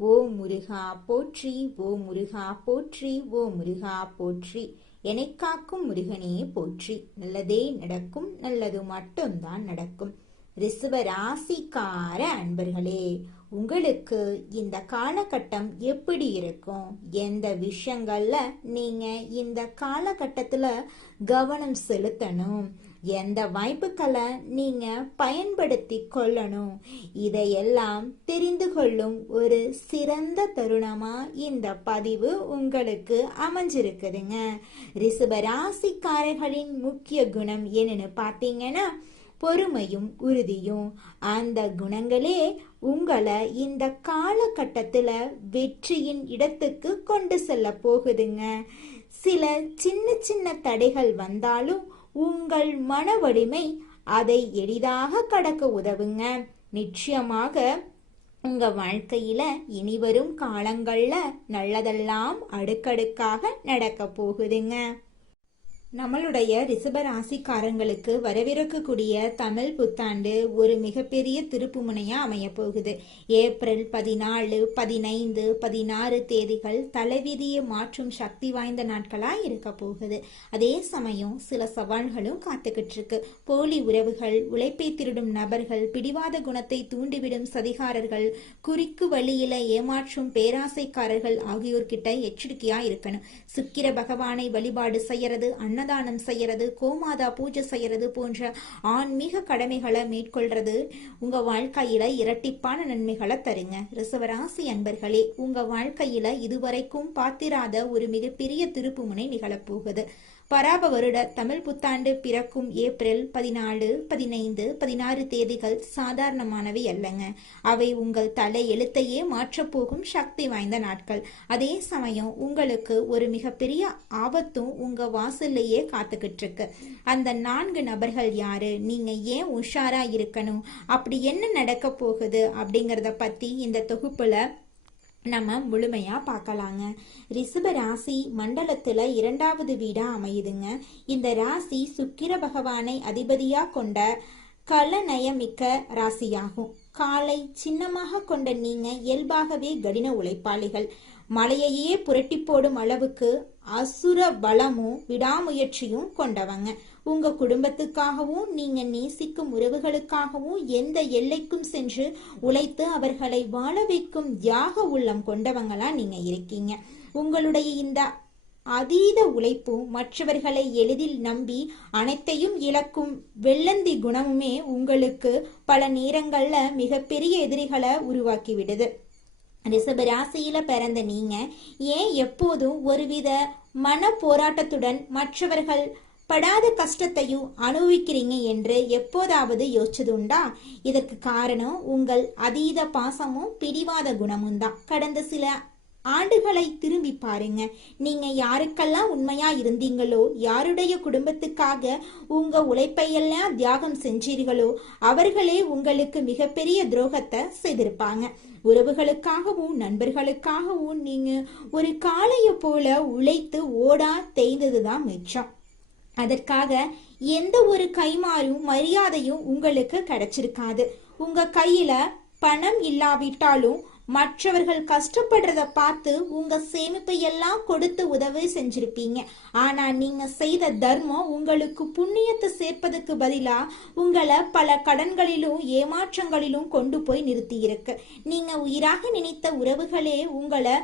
ஓ முருகா போற்றி, ஓ முருகா போற்றி, ஓ முருகா போற்றி. எனைக் காக்கும் முருகனே போற்றி. நல்லதே நடக்கும், நல்லது மட்டும்தான் நடக்கும். ரிஷப ராசிக்கார அன்பர்களே, உங்களுக்கு இந்த காலகட்டம் எப்படி இருக்கும்? எந்த விஷயங்கள்ல நீங்க இந்த காலகட்டத்துல கவனம் செலுத்தணும்? எந்த வாய்ப்புகளை நீங்க பயன்படுத்தி கொள்ளணும்? இதையெல்லாம் தெரிந்து கொள்ளும் ஒரு சிறந்த தருணமா இந்த பதிவு உங்களுக்கு அமைஞ்சிருக்குதுங்க. ரிஷப ராசிக்காரர்களின் முக்கிய குணம் என்னன்னு பார்த்தீங்கன்னா பொறுமையும் உறுதியும். அந்த குணங்களே உங்களை இந்த காலகட்டத்துல வெற்றியின் இடத்துக்கு கொண்டு செல்ல போகுதுங்க. சில சின்ன சின்ன தடைகள் வந்தாலும் உங்கள் மன வலிமை அதை எளிதாக கடக்க உதவுங்க. நிச்சயமாக உங்க வாழ்க்கையில இனிவரும் காலங்கள்ல நல்லதெல்லாம் அடுக்கடுக்காக நடக்க போகுதுங்க. நம்மளுடைய ரிஷப ராசிக்காரங்களுக்கு வரவிருக்கக்கூடிய தமிழ் புத்தாண்டு ஒரு மிகப்பெரிய திருப்புமுனையா அமைய போகுது. ஏப்ரல் 14, 15, 16 தேதிகள் தலைவிதியை மாற்றும் சக்தி வாய்ந்த நாட்களா இருக்க போகுது. அதே சமயம் சில சவால்களும் காத்துக்கிட்டு இருக்கு. போலி உறவுகள், உழைப்பை திருடும் நபர்கள், பிடிவாத குணத்தை தூண்டிவிடும் சதிகாரர்கள், குறிக்கு வழியில ஏமாற்றும் பேராசைக்காரர்கள் ஆகியோர்கிட்ட எச்சரிக்கையா இருக்கணும். சுக்கிர பகவானை வழிபாடு செய்யறது, அன்னதானம் செய்யறது, கோமாதா பூஜை செய்யறது போன்ற ஆன்மீக கடமைகளை மேற்கொள்றது உங்க வாழ்க்கையில இரட்டிப்பான நன்மைகளை தருங்க. ரிஷபராசி அன்பர்களே, உங்க வாழ்க்கையில இதுவரைக்கும் பார்த்திராத ஒரு மிகப்பெரிய திருப்புமுனை நிகழப்போகுது. பராப வருட தமிழ் புத்தாண்டு பிறக்கும் ஏப்ரல் 14, 15, 16 தேதிகள் சாதாரணமானவை அல்லங்க. அவை உங்கள் தலை எழுத்தையே மாற்றப்போகும் சக்தி வாய்ந்த நாட்கள். அதே சமயம் உங்களுக்கு ஒரு மிகப்பெரிய ஆபத்தும் உங்க வாசல்லையே காத்துக்கிட்டு இருக்கு. அந்த 4 நபர்கள் யாரு? நீங்க ஏன் உஷாரா இருக்கணும்? அப்படி என்ன நடக்க போகுது அப்படிங்கறத பத்தி இந்த தொகுப்புல நம்ம முழுமையா பார்க்கலாங்க. ரிஷப ராசி மண்டலத்துல 2வது வீடா அமையுதுங்க. இந்த ராசி சுக்கிர பகவானை அதிபதியா கொண்ட கலநயமிக்க ராசியாகும். காலை சின்னமாக கொண்ட நீங்க இயல்பாகவே கடின உழைப்பாளிகள். மலையையே புரட்டி போடும் அளவுக்கு அசுர பலமும் விடாமுயற்சியும் கொண்டவங்க. உங்க குடும்பத்துக்காகவும் நீங்க நேசிக்கும் உறவுகளுக்காகவும் எந்த எல்லைக்கும் சென்று உழைத்து அவர்களை வாழ வைக்கும் தியாக உள்ளம் கொண்டவங்களா நீங்க இருக்கீங்க. உங்களுடைய இந்த அதீத உழைப்பும் மற்றவர்களை எளிதில் நம்பி அனைத்தையும் இழக்கும் வெள்ளந்தி குணமுமே உங்களுக்கு பல நேரங்கள்ல மிகப்பெரிய எதிரிகளை உருவாக்கி விடுது. ரிஷப ராசியில பிறந்த நீங்க ஏன் எப்போதும் ஒருவித மன போராட்டத்துடன் மற்றவர்கள் படாத கஷ்டத்தையும் அனுபவிக்கிறீங்க என்று எப்போதாவது யோசிச்சதுண்டா? இதற்கு காரணம் உங்கள் அதீத பாசமும் பிடிவாத குணமும் தான். கடந்த சில ஆண்டுகளை திரும்பி பாருங்க. நீங்க யாருக்கெல்லாம் உண்மையா இருந்தீங்களோ, யாருடைய குடும்பத்துக்காக உங்க உழைப்பையெல்லாம் தியாகம் செஞ்சீர்களோ அவர்களே உங்களுக்கு மிகப்பெரிய துரோகத்தை செய்திருப்பாங்க. உறவுகளுக்காகவும் நண்பர்களுக்காகவும் நீங்க ஒரு காளைய போல உழைத்து ஓடா தேய்ந்ததுதான் மிச்சம். அதற்காக எந்த ஒரு கைமாறும் மரியாதையும் உங்களுக்கு கிடைச்சிருக்காது. உங்க கையில பணம் இல்லாவிட்டாலும் மற்றவர்கள் கஷ்டப்படுறத பார்த்து உங்க சேமிப்பை எல்லாம் கொடுத்து உதவி செஞ்சிருப்பீங்க. ஆனா நீங்க செய்த தர்மம் உங்களுக்கு புண்ணியத்தை சேர்ப்பதற்கு பதிலா உங்களை பல கடன்களிலும் ஏமாற்றங்களிலும் கொண்டு போய் நிறுத்தி இருக்கு. நீங்க உயிராக நினைத்த உறவுகளே உங்களை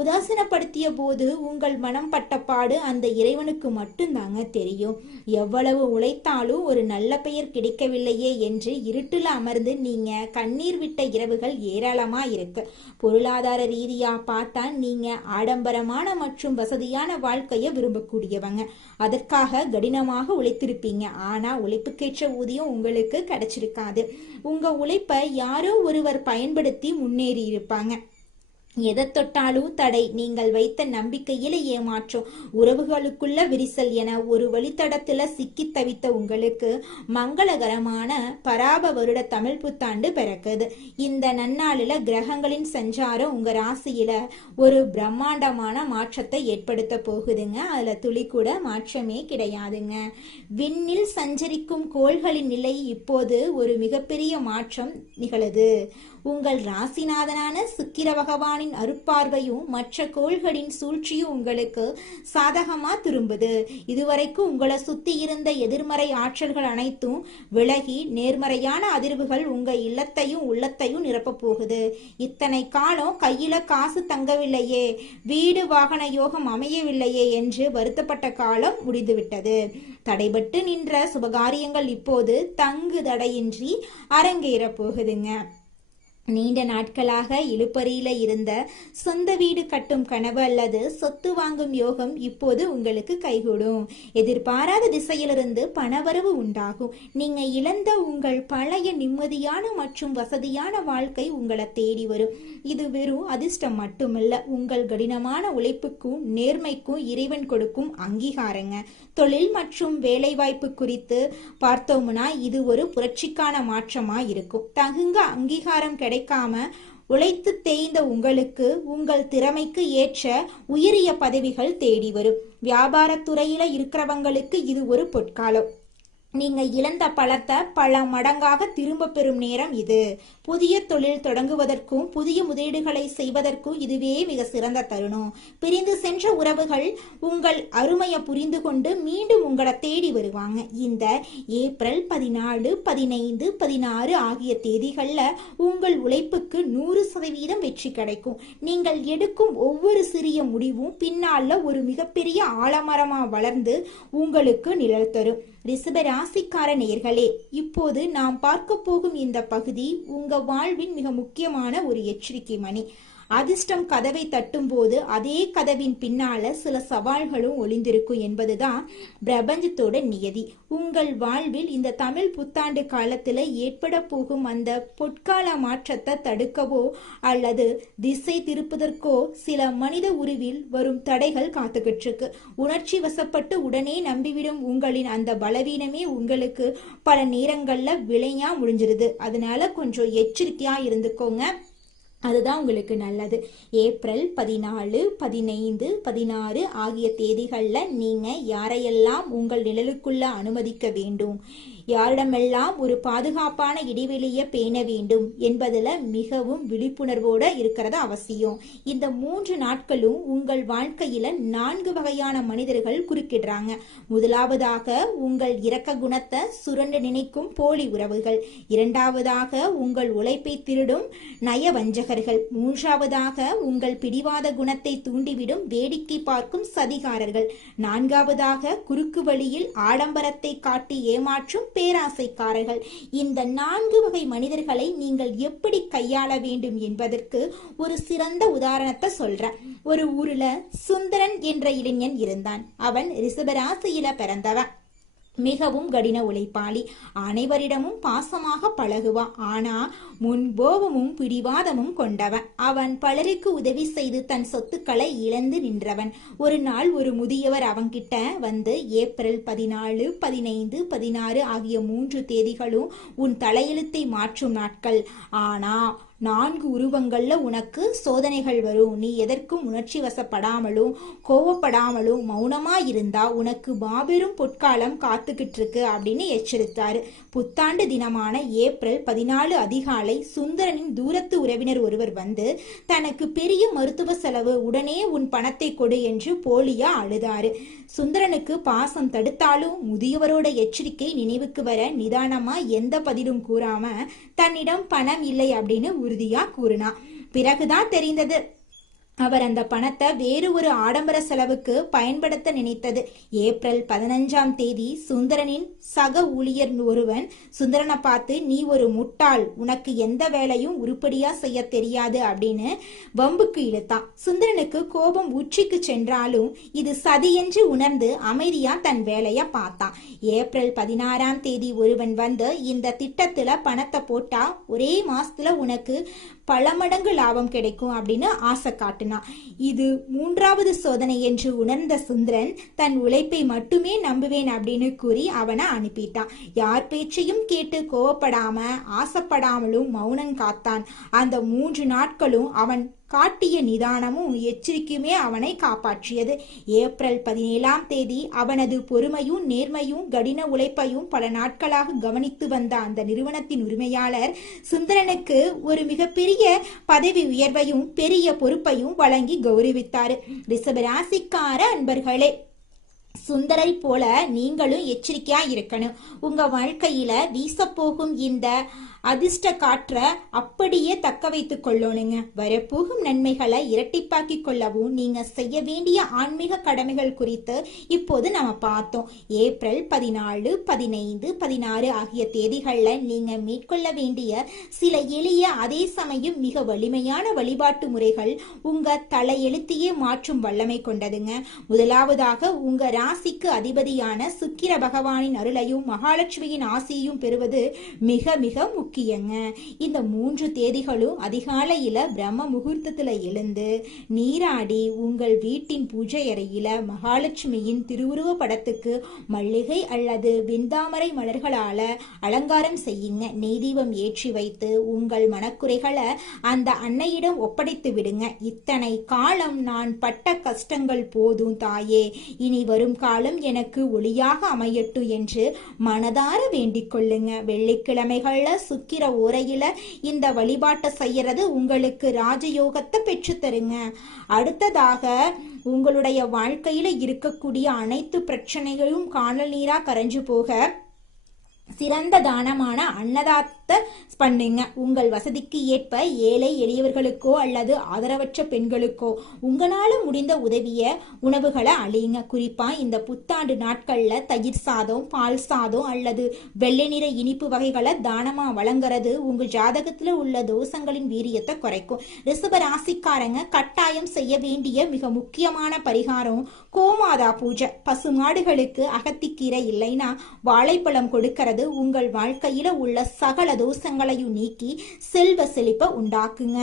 உதாசீனப்படுத்திய போது உங்கள் மனம் பட்ட பாடு அந்த இறைவனுக்கு மட்டும்தாங்க தெரியும். எவ்வளவு உழைத்தாலும் ஒரு நல்ல பெயர் கிடைக்கவில்லையே என்று இருட்டுல அமர்ந்து நீங்க கண்ணீர் விட்ட இரவுகள் ஏராளமா இருக்கு. பொருளாதார ரீதியா பார்த்தா நீங்க ஆடம்பரமான மற்றும் வசதியான வாழ்க்கைய விரும்பக்கூடியவங்க. அதற்காக கடினமாக உழைத்திருப்பீங்க. ஆனா உழைப்புக்கேற்ற ஊதியம் உங்களுக்கு கிடைச்சிருக்காது. உங்க உழைப்பை யாரோ ஒருவர் பயன்படுத்தி முன்னேறி இருப்பாங்க. எதை தொட்டாலும் தடை, நீங்கள் வைத்த நம்பிக்கையில ஏமாற்றம், உறவுகளுக்குள்ள விரிசல் என ஒரு வழித்தடத்துல சிக்கி தவித்த உங்களுக்கு மங்களகரமான பராப வருட தமிழ் புத்தாண்டு பிறக்குது. இந்த நன்னாளில கிரகங்களின் சஞ்சாரம் உங்க ராசியில ஒரு பிரம்மாண்டமான மாற்றத்தை ஏற்படுத்த போகுதுங்க. அதுல துளி கூட மாற்றமே கிடையாதுங்க. விண்ணில் சஞ்சரிக்கும் கோள்களின் நிலை இப்போது ஒரு மிகப்பெரிய மாற்றம் நிகழுது. உங்கள் ராசிநாதனான சுக்கிர பகவானின் அருட்பார்வையும் மற்ற கோள்களின் சூழ்ச்சியும் உங்களுக்கு சாதகமா திரும்புது. இதுவரைக்கும் உங்களை சுத்தி இருந்த எதிர்மறை ஆற்றல்கள் அனைத்தும் விலகி நேர்மறையான அதிர்வுகள் உங்க இல்லத்தையும் உள்ளத்தையும் நிரப்ப போகுது. இத்தனை காலம் கையில காசு தங்கவில்லையே, வீடு வாகன யோகம் அமையவில்லையே என்று வருத்தப்பட்ட காலம் முடிந்துவிட்டது. தடைபட்டு நின்ற சுபகாரியங்கள் இப்போது தங்கு தடையின்றி அரங்கேறப் போகுதுங்க. நீண்ட நாட்களாக இழுபறியில இருந்த சொந்த வீடு கட்டும் கனவு அல்லது சொத்து வாங்கும் யோகம் இப்போது உங்களுக்கு கைகூடும். எதிர்பாராத திசையிலிருந்து பணவரவு உண்டாகும். நீங்க இழந்த உங்கள் பழைய நிம்மதியான மற்றும் வசதியான வாழ்க்கை உங்களை தேடி வரும். இது வெறும் அதிர்ஷ்டம் மட்டுமல்ல, உங்கள் கடினமான உழைப்புக்கும் நேர்மைக்கும் இறைவன் கொடுக்கும் அங்கீகாரங்க. தொழில் மற்றும் வேலைவாய்ப்பு குறித்து பார்த்தோம்னா இது ஒரு புரட்சிக்கான மாற்றமா இருக்கும். தகுந்த அங்கீகாரம் கிடைக்காம உழைத்து தேய்ந்த உங்களுக்கு உங்கள் திறமைக்கு ஏற்ற உயரிய பதவிகள் தேடி வரும். வியாபாரத்துறையில இருக்கிறவங்களுக்கு இது ஒரு பொற்காலம். நீங்க இழந்த பலத்தை பல மடங்காக திரும்ப பெறும் நேரம் இது. புதிய தொழில் தொடங்குவதற்கும் புதிய முதலீடுகளை செய்வதற்கும் இதுவே மிக சிறந்த தருணம். பிரிந்து சென்ற உறவுகள் உங்கள் அருமையை புரிந்து கொண்டு மீண்டும் உங்களை தேடி வருவாங்க. இந்த ஏப்ரல் 14, 15, 16 ஆகிய தேதிகள்ல உங்கள் உழைப்புக்கு 100% வெற்றி கிடைக்கும். நீங்கள் எடுக்கும் ஒவ்வொரு சிறிய முடிவும் பின்னால ஒரு மிகப்பெரிய ஆலமரமா வளர்ந்து உங்களுக்கு நிழல் தரும். ரிஷப ராசிக்கார நேயர்களே, இப்போது நாம் பார்க்க போகும் இந்த பகுதி உங்க வாழ்வின் மிக முக்கியமான ஒரு எச்சரிக்கை மணி. அதிர்ஷ்டம் கதவை தட்டும் போது அதே கதவின் பின்னால சில சவால்களும் ஒளிந்திருக்கும் என்பதுதான் பிரபஞ்சத்தோட நியதி. உங்கள் வாழ்வில் இந்த தமிழ் புத்தாண்டு காலத்துல ஏற்பட போகும் அந்த பொற்கால மாற்றத்தை தடுக்கவோ அல்லது திசை திருப்பதற்கோ சில மனித உருவில் வரும் தடைகள் காத்துக்கிட்டு இருக்கு. உணர்ச்சி வசப்பட்டு உடனே நம்பிவிடும் உங்களின் அந்த பலவீனமே உங்களுக்கு பல நேரங்கள்ல விளையா முடிஞ்சிருது. அதனால கொஞ்சம் எச்சரிக்கையா இருந்துக்கோங்க, அதுதான் உங்களுக்கு நல்லது. ஏப்ரல் 14, 15, 16 ஆகிய தேதிகள்ல நீங்க யாரையெல்லாம் உங்கள் நிழலுக்குள்ள அனுமதிக்க வேண்டும், யாரிடமெல்லாம் ஒரு பாதுகாப்பான இடைவெளியை பேண வேண்டும் என்பதுல மிகவும் விழிப்புணர்வோட இருக்கிறது அவசியம். இந்த 3 நாட்களும் உங்கள் வாழ்க்கையில 4 வகையான மனிதர்கள் குறுக்கிடுறாங்க. முதலாவதாக உங்கள் இரக்க குணத்தை சுரண்ட நினைக்கும் போலி உறவுகள், இரண்டாவதாக உங்கள் உழைப்பை திருடும் நயவஞ்சகர்கள், மூன்றாவதாக உங்கள் பிடிவாத குணத்தை தூண்டிவிடும் வேடிக்கை பார்க்கும் சதிகாரர்கள், நான்காவதாக குறுக்கு வழியில் ஆடம்பரத்தை காட்டி ஏமாற்றும் பேராசைக்காரர்கள். இந்த 4 வகை மனிதர்களை நீங்கள் எப்படி கையாள வேண்டும் என்பதற்கு ஒரு சிறந்த உதாரணத்தை சொல்றேன். ஒரு ஊர்ல சுந்தரன் என்ற இளைஞன் இருந்தான். அவன் ரிஷபராசியில பிறந்தவன். மிகவும் கடின உழைப்பாளி, அனைவரிடமும் பாசமாக பழகுவான். ஆனா முன்போகமும் பிடிவாதமும் கொண்டவன். அவன் பலருக்கு உதவி செய்து தன் சொத்துக்களை இழந்து நின்றவன். ஒரு நாள் ஒரு முதியவர் அவன்கிட்ட வந்து, ஏப்ரல் 14, 15, 16 ஆகிய 3 தேதிகளும் உன் தலையெழுத்தை மாற்றும் நாட்கள். ஆனா 4 உருவங்கள்ல உனக்கு சோதனைகள் வரும். நீ எதற்கும் உணர்ச்சி வசப்படாமலும் கோவப்படாமலும் மௌனமா இருந்தா உனக்கு மாபெரும் பொற்காலம் காத்துக்கிட்டு இருக்கு அப்படின்னு எச்சரித்தாரு. புத்தாண்டு தினமான ஏப்ரல் 14 அதிகாலை சுந்தரனின் தூரத்து உறவினர் ஒருவர் வந்து, தனக்கு பெரிய மருத்துவ செலவு, உடனே உன் பணத்தை கொடு என்று போலியா அழுதாரு. சுந்தரனுக்கு பாசம் தடுத்தாலும் முதியவரோட எச்சரிக்கை நினைவுக்கு வர நிதானமா எந்த பதிலும் கூறாம தன்னிடம் பணம் இல்லை அப்படின்னு உறுதியா கூறினா. பிறகுதான் தெரிந்தது அவர் அந்த பணத்தை வேறு ஒரு ஆடம்பர செலவுக்கு பயன்படுத்த நினைத்தது. ஏப்ரல் 15ஆம் தேதி சுந்தரனின் சக ஊழியர் ஒருவன் சுந்தரனை பார்த்து, நீ ஒரு முட்டாள், உனக்கு எந்த வேலையும் உருப்படியா செய்ய தெரியாது அப்படின்னு வம்புக்கு இழுத்தான். சுந்தரனுக்கு கோபம் உச்சிக்கு சென்றாலும் இது சதி என்று உணர்ந்து அமைதியா தன் வேலைய பார்த்தான். ஏப்ரல் 16ஆம் தேதி ஒருவன் வந்து, இந்த திட்டத்துல பணத்தை போட்டா ஒரே மாசத்துல உனக்கு பல மடங்கு லாபம் கிடைக்கும் அப்படின்னு ஆசை காட்டினான். இது 3வது சோதனை என்று உணர்ந்த சுந்தரன் தன் உழைப்பை மட்டுமே நம்புவேன் அப்படின்னு கூறி அவனை அனுப்பிட்டான். யார் பேச்சையும் கேட்டு கோவப்படாம ஆசைப்படாமலும் மௌனம் காத்தான். அந்த 3 நாட்களும் அவன் காட்டிய நிதானமும் எச்சரிக்கையுமே அவனை காப்பாற்றியது. ஏப்ரல் 17ஆம் தேதி அவனது பொறுமையும் நேர்மையும் கடின உழைப்பையும் பல நாட்களாக கவனித்து வந்த அந்த நிறுவனத்தின் உரிமையாளர் சுந்தரனுக்கு ஒரு மிகப்பெரிய பதவி உயர்வையும் பெரிய பொறுப்பையும் வழங்கி கௌரவித்தார். ரிஷபராசிக்கார அன்பர்களே, சுந்தரை போல நீங்களும் எச்சரிக்கையா இருக்கணும். உங்க வாழ்க்கையில வீசப்போகும் இந்த அதிர்ஷ்ட காற்ற அப்படியே தக்க வைத்துக் கொள்ளணுங்க. வரப்போகும் நன்மைகளை இரட்டிப்பாக்கி கொள்ளவும் நீங்க செய்ய வேண்டிய ஆன்மீக கடமைகள் குறித்து இப்போது நம்ம பார்த்தோம். ஏப்ரல் 14, 15, 16 ஆகிய தேதிகள்ல நீங்க மேற்கொள்ள வேண்டிய சில எளிய அதே சமயம் மிக வலிமையான வழிபாட்டு முறைகள் உங்க தலையெழுத்தையே மாற்றும் வல்லமை கொண்டதுங்க. முதலாவதாக உங்க ராசிக்கு அதிபதியான சுக்கிர பகவானின் அருளையும் மகாலட்சுமியின் ஆசியையும் பெறுவது மிக மிக முக்கியங்க. இந்த 3 தேதிகளும் அதிகாலையில பிரம்ம முகூர்த்தத்துல எழுந்து நீராடி உங்கள் வீட்டின் பூஜை அறையில மகாலட்சுமியின் திருவுருவ படத்துக்கு மல்லிகை அல்லது வெண்தாமரை மலர்களால அலங்காரம் செய்யுங்க. நெய் தீபம் ஏற்றி வைத்து உங்கள் மனக்குறைகளை அந்த அன்னையிடம் ஒப்படைத்து விடுங்க. இத்தனை காலம் நான் பட்ட கஷ்டங்கள் போதும் தாயே, இனி வரும் காலம் எனக்கு ஒளியாக அமையட்டும் என்று மனதார வேண்டிக் கொள்ளுங்க. வெள்ளிக்கிழமைகள்ல சுக்கிர ஓரையில இந்த வழிபாட்டை செய்யறது உங்களுக்கு ராஜயோகத்தை பெற்று தருங்க. அடுத்ததாக உங்களுடைய வாழ்க்கையில இருக்கக்கூடிய அனைத்து பிரச்சனைகளும் காணல் நீரா கரைஞ்சு போக சிறந்த தானமான அன்னதாத்த பண்ணுங்க. உங்கள் வசதிக்கு ஏற்ப ஏழை எளியவர்களுக்கோ அல்லது ஆதரவற்ற பெண்களுக்கோ உங்களால முடிந்த உதவிய உணவுகளை அழியுங்க. குறிப்பா இந்த புத்தாண்டு நாட்கள்ல தயிர் சாதம், பால் சாதம் அல்லது வெள்ளை நிற இனிப்பு வகைகளை தானமா வழங்குறது உங்க ஜாதகத்துல உள்ள தோஷங்களின் வீரியத்தை குறைக்கும். ரிஷப ராசிக்காரங்க கட்டாயம் செய்ய வேண்டிய மிக முக்கியமான பரிகாரம் கோமாதா பூஜை. பசுமாடுகளுக்கு அகத்திக்கீரை இல்லைன்னா வாழைப்பழம் கொடுக்கிறது உங்கள் வாழ்க்கையில உள்ள சகல தோஷங்களையும் நீக்கி செல்வ செழிப்பை உண்டாக்குங்க.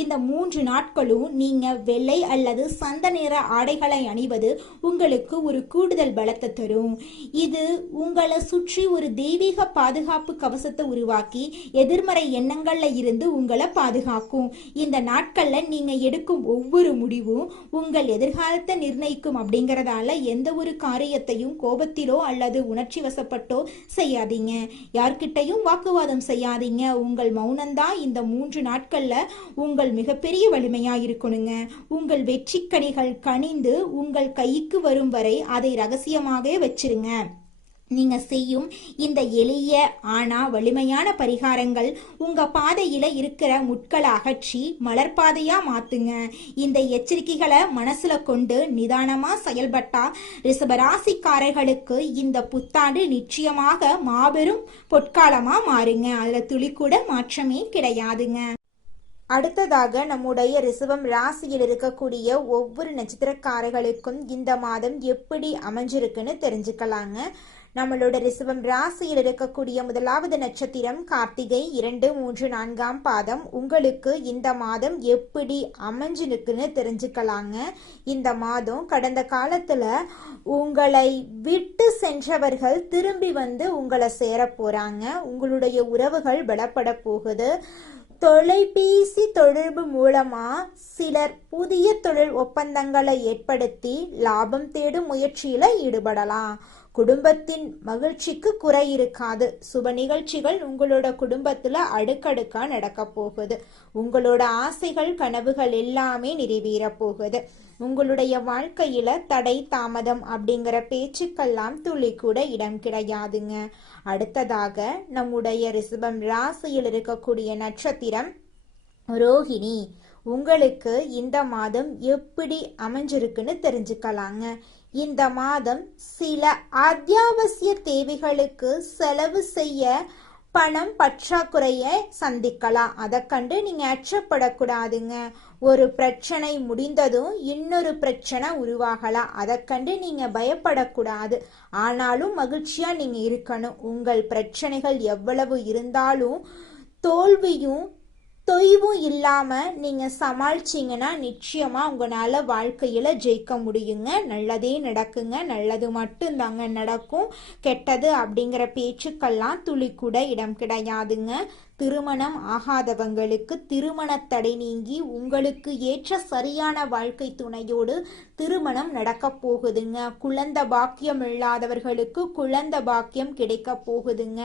இந்த 3 நாட்களும் நீங்க வெள்ளை அல்லது சந்த நிற ஆடைகளை அணிவது உங்களுக்கு ஒரு கூடுதல் பலத்தை தரும். இது உங்களை சுற்றி ஒரு தெய்வீக பாதுகாப்பு கவசத்தை உருவாக்கி எதிர்மறை எண்ணங்கள்ல இருந்து உங்களை பாதுகாக்கும். இந்த நாட்கள்ல நீங்க எடுக்கும் ஒவ்வொரு முடிவும் உங்கள் எதிர்காலத்தை நிர்ணயிக்கும். அப்படிங்கறதால எந்த ஒரு காரியத்தையும் கோபத்திலோ அல்லது உணர்ச்சி வசப்பட்டோ செய்யாதீங்க. யார்கிட்டையும் வாக்குவாதம் செய்யாதீங்க. உங்கள் மௌனம்தான் இந்த 3 நாட்கள்ல உங்கள் மிகப்பெரிய வலிமையா இருக்கணுங்க. உங்கள் வெற்றி கனிகள் கனிந்து உங்கள் கைக்கு வரும் வரை அதை ரகசியமாகவே வச்சிருங்க. நீங்க செய்யும் இந்த எளிய ஆனா வலிமையான பரிகாரங்கள் உங்க பாதையில இருக்கிற முட்களை அகற்றி மலர்பாதையா மாத்துங்க. இந்த எச்சரிக்கைகளை மனசுல கொண்டு நிதானமா செயல்பட்டா ரிஷபராசிக்காரர்களுக்கு இந்த புத்தாண்டு நிச்சயமாக மாபெரும் பொற்காலமா மாறுங்க. அதுல துளி கூட மாற்றமே கிடையாதுங்க. அடுத்ததாக நம்முடைய ரிஷபம் ராசியில் இருக்கக்கூடிய ஒவ்வொரு நட்சத்திரக்காரர்களுக்கும் இந்த மாதம் எப்படி அமைஞ்சிருக்குன்னு தெரிஞ்சுக்கலாங்க. நம்மளோட ரிஷபம் ராசியில் இருக்கக்கூடிய முதலாவது நட்சத்திரம் கார்த்திகை 2, 3, 4ஆம் பாதம். உங்களுக்கு இந்த மாதம் எப்படி அமைஞ்சிருக்குன்னு தெரிஞ்சுக்கலாங்க. இந்த மாதம் கடந்த காலத்துல உங்களை விட்டு சென்றவர்கள் திரும்பி வந்து உங்களை சேர போறாங்க. உங்களுடைய உறவுகள் பலப்பட போகுது. தொலைபேசி தொடர்பு மூலமா சிலர் புதிய தொழில் ஒப்பந்தங்களை ஏற்படுத்தி லாபம் தேடும் முயற்சியில ஈடுபடலாம். குடும்பத்தின் மகிழ்ச்சிக்கு குறை இருக்காது. சுப நிகழ்ச்சிகள் உங்களோட குடும்பத்துல அடுக்கடுக்கா நடக்க போகுது. உங்களோட ஆசைகள் கனவுகள் எல்லாமே நிறைவேற போகுது. உங்களுடைய வாழ்க்கையில தடை தாமதம் அப்படிங்கிற பேச்சுக்கெல்லாம் துளி கூட இடம் கிடையாதுங்க. அடுத்ததாக நம்முடைய ரிஷபம் ராசியில் இருக்கக்கூடிய நட்சத்திரம் ரோஹிணி. உங்களுக்கு இந்த மாதம் எப்படி அமைஞ்சிருக்குன்னு தெரிஞ்சுக்கலாங்க. இந்த மாதம் சில அத்தியாவசிய தேவைகளுக்கு செலவு செய்ய பணம் பற்றாக்குறையை சந்திக்கலாம். அதை கண்டு நீங்க அச்சப்படக்கூடாதுங்க. ஒரு பிரச்சனை முடிந்ததும் இன்னொரு பிரச்சனை உருவாகலாம். அதை கண்டு நீங்க பயப்படக்கூடாது. ஆனாலும் மகிழ்ச்சியா நீங்க இருக்கணும். உங்கள் பிரச்சனைகள் எவ்வளவு இருந்தாலும் தோல்வியும் தொய்வும் இல்லாம நீங்க சமாளிச்சீங்கன்னா நிச்சயமா உங்களால வாழ்க்கையில ஜெயிக்க முடியுங்க. நல்லதே நடக்குங்க. நல்லது மட்டும் தாங்க நடக்கும். கெட்டது அப்படிங்கிற பேச்சுக்கெல்லாம் துளி கூட இடம் கிடையாதுங்க. திருமணம் ஆகாதவங்களுக்கு திருமண தடை நீங்கி உங்களுக்கு ஏற்ற சரியான வாழ்க்கை துணையோடு திருமணம் நடக்க போகுதுங்க. குழந்தை பாக்கியம் இல்லாதவர்களுக்கு குழந்தை பாக்கியம் கிடைக்க போகுதுங்க.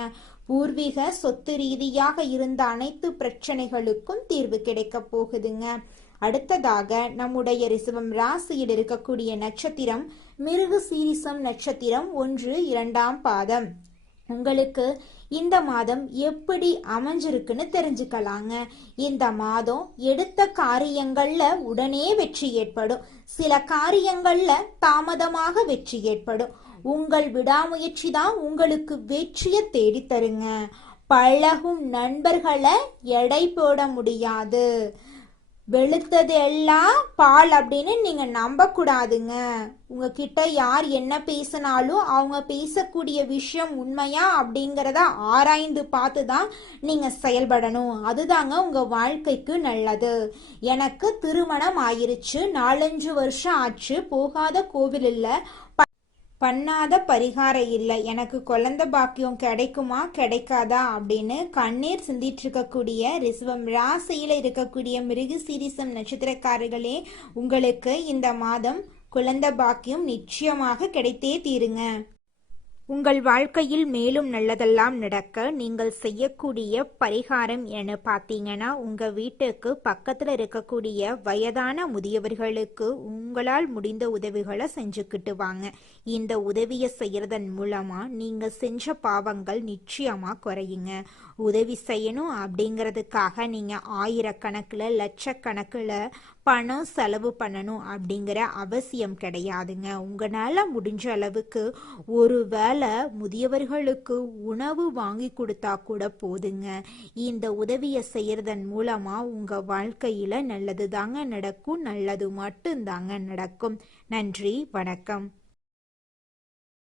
பூர்வீக சொத்து ரீதியாக இருந்த அனைத்து பிரச்சனைகளுக்கும் தீர்வு கிடைக்க போகுதுங்க. அடுத்ததாக நம்முடைய ரிஷபம் ராசியில் இருக்கக்கூடிய நட்சத்திரம் மிருகசீரிஷம் நட்சத்திரம் 1, 2ஆம் பாதம். உங்களுக்கு இந்த மாதம் எப்படி அமைஞ்சிருக்குன்னு தெரிஞ்சுக்கலாங்க. இந்த மாதம் எடுத்த காரியங்கள்ல உடனே வெற்றி ஏற்படும். சில காரியங்கள்ல தாமதமாக வெற்றி ஏற்படும். உங்கள் விடாமுயற்சி தான் உங்களுக்கு வெற்றியை தேடி தருங்க. பழகும் நண்பர்களை எடை போட முடியாது. வெளுத்தது எல்லாம் பால் அப்படின்னு நீங்க நம்ப கூடாதுங்க. உங்ககிட்ட யார் என்ன பேசினாலும் அவங்க பேசக்கூடிய விஷயம் உண்மையா அப்படிங்கிறத ஆராய்ந்து பார்த்து தான் நீங்க செயல்படணும். அதுதாங்க உங்க வாழ்க்கைக்கு நல்லது. எனக்கு திருமணம் ஆயிருச்சு, 4-5 வருஷம் ஆச்சு, போகாத கோவில் இல்ல, பண்ணாத பரிகாரம் இல்லை, எனக்கு குழந்தை பாக்கியம் கிடைக்குமா கிடைக்காதா அப்படின்னு கண்ணீர் சிந்திட்டு இருக்கக்கூடிய ரிஷபம் ராசியில இருக்கக்கூடிய மிருகசீரிஷம் நட்சத்திரக்காரர்களே, உங்களுக்கு இந்த மாதம் குழந்தை பாக்கியம் நிச்சயமாக கிடைத்தே தீருங்க. உங்கள் வாழ்க்கையில் மேலும் நல்லதெல்லாம் நடக்க நீங்கள் செய்யக்கூடிய பரிகாரம் என பார்த்தீங்கன்னா, உங்கள் வீட்டுக்கு பக்கத்தில் இருக்கக்கூடிய வயதான முதியவர்களுக்கு உங்களால் முடிந்த உதவிகளை செஞ்சுக்கிட்டு வாங்க. இந்த உதவியை செய்யறதன் மூலமாக நீங்கள் செஞ்ச பாவங்கள் நிச்சயமாக குறையுங்க. உதவி செய்யணும் அப்படிங்கிறதுக்காக நீங்கள் ஆயிரக்கணக்கில் லட்சக்கணக்கில் பணம் செலவு பண்ணணும் அப்படிங்கிற அவசியம் கிடையாதுங்க. உங்களால் முடிஞ்ச அளவுக்கு ஒரு வேளை முதியவர்களுக்கு உணவு வாங்கி கொடுத்தா கூட போதுங்க. இந்த உதவியை செய்யறதன் மூலமா உங்க வாழ்க்கையில நல்லது தாங்க நடக்கும். நல்லது மட்டும் தாங்க நடக்கும். நன்றி, வணக்கம்.